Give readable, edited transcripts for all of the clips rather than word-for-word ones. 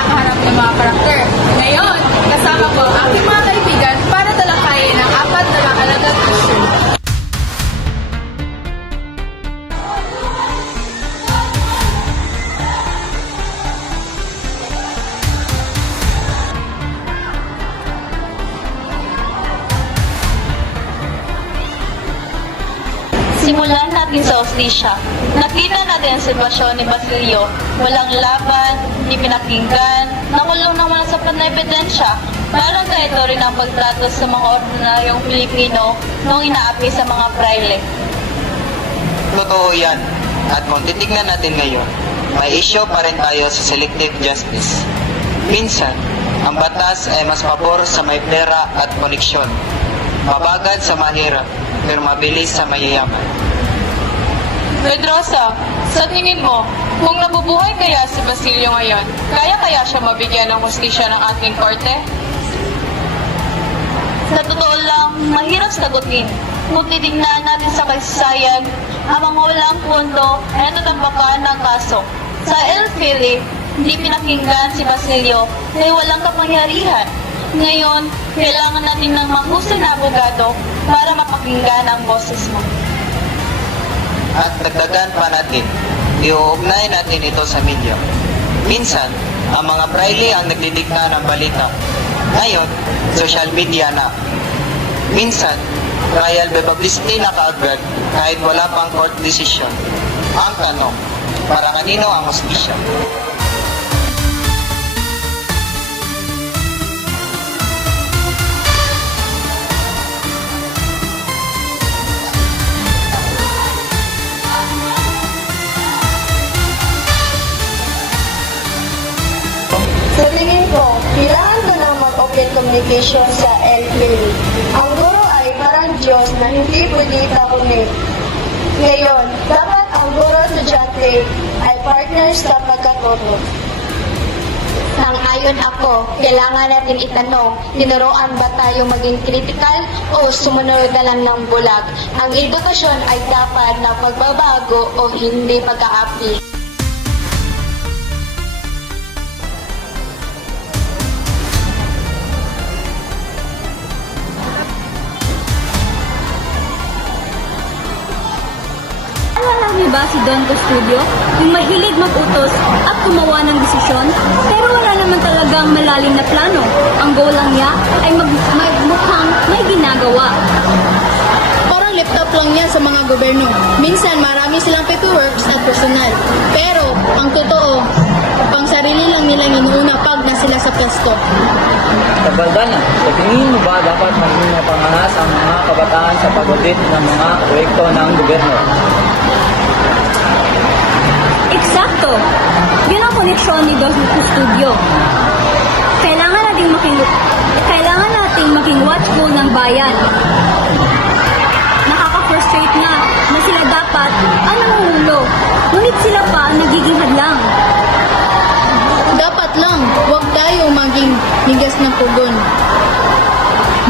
kinakaharap ng mga karakter. Ngayon, kasama ko ang aking mga kaibigan para talakayin ang 4 na mahalagang issue. Simulan natin sa hostisya. Nakita natin ang sitwasyon ni Basilio. Walang laban, hindi pinakinggan, nakulong ng walang sapat na ebidensya. Parang ganito rin ang pagtrato sa mga ordinaryong Pilipino noong inaapi sa mga praile. Totoo yan. At kung titignan natin ngayon, may issue pa rin tayo sa selective justice. Minsan, ang batas ay mas pabor sa may pera at koneksyon. Mabagad sa mahirap, pero mabilis sa mayayaman. Pedrosa, sa tingin mo, kung nabubuhay kaya si Basilio ngayon, kaya siya mabigyan ng hustisya ng ating korte? Sa totoo lang, mahirap sagutin. Kung titignan natin sa kasaysayan, ang mga walang pundo ay natatambakan ng kaso. Sa El Fili, hindi pinakinggan si Basilio dahil walang kapangyarihan. Ngayon, kailangan natin ng mahusay na abogado para mapakinggan ang boses mo. At dagdagan pa natin, iuugnay natin ito sa media. Minsan, ang mga praile ang nagdidikta ng balita. Ngayon, social media na. Minsan, trial by publicity na kaagad kahit wala pang court decision. Ang tanong, para kanino ang hustisya? Sa tingin ko, kailangan ko ng mag-open communication sa LPL. Ang guro ay parang Diyos na hindi pwede takunin. Ngayon, dapat ang guro at estudyante ay partners sa pagkatuto. Sang-ayon ako, kailangan natin itanong, tinuruan ba tayo maging critical o sumunod na lang ng bulag? Ang edukasyon ay dapat na pagbabago o hindi pagkaapi. Alam niyo ba si Don Custodio? Yung mahilig mag-utos at gumawa ng desisyon, pero wala naman talagang malalim na plano. Ang goal lang niya ay mukhang may ginagawa. Parang laptop lang niya sa mga gobyerno. Minsan marami silang paperworks at personal. Pero ang totoo, pang sarili lang nilang inuuna pag na sila sa pwesto. Kabaldana, sa tingin mo ba dapat maging mapangahas ang mga kabataan sa pag-audit ng mga proyekto ng gobyerno? Eksakto! Yun ang koneksyon ni Don Custodio. Kailangan nating maging watchful ng bayan. Nakaka-frustrate nga na sila dapat ang nangungulo, ngunit sila pa ang nagiging hadlang. Dapat lang, huwag tayo maging higas ng pugon.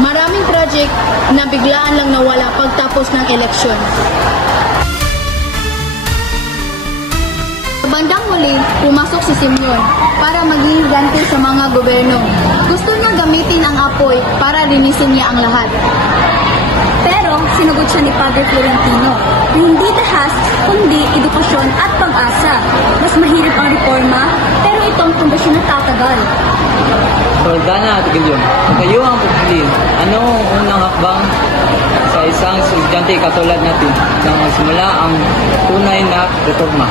Maraming project na biglaan lang nawala pagtapos ng eleksyon. Sa bandang huli, pumasok si Simeon para maging ganti sa mga gobyerno. Gusto niya gamitin ang apoy para linisin niya ang lahat. Pero sinagot siya ni Padre Florentino, hindi dahas, kundi edukasyon at pag-asa. Mas mahirap ang reforma, pero itong pundasyon na tatagal. Kabaldana at Gilyon, kung kayo ang pupili, ano ang unang hakbang sa isang estudyante katulad natin nang magsimula ang tunay na reforma?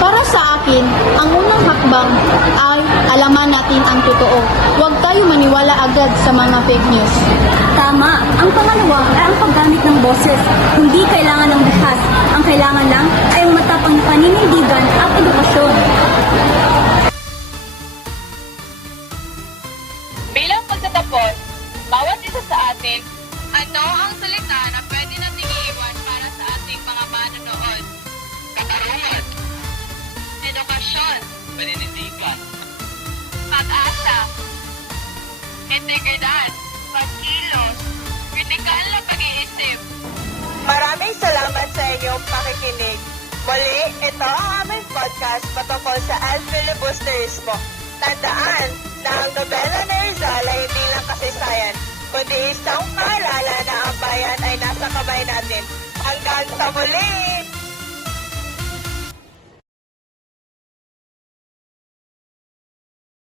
Para sa akin, ang unang hakbang ay alaman natin ang totoo. Huwag tayo maniwala agad sa mga fake news. Tama, ang pangalawa ay ang paggamit ng boses. Hindi kailangan ng dahas. Ang kailangan lang ay ang matapang na paninindigan at edukasyon. Bilang pagtatapos, bawat isa sa atin, ano ang salita na pwede nating iiwan para sa ating mga manonood? Katarungan, edukasyon, paninindigan, pag-asa, integridad, pagkilos, kritikal na pag-iisip. Maraming salamat sa inyong pakikinig. Muli, ito ang aming podcast patungkol sa El Filibusterismo. Tandaan na ang nobela ni Rizal ay hindi lang kasaysayan, kundi isang paalala na ang bayan ay nasa kamay natin. Hanggang sa muli!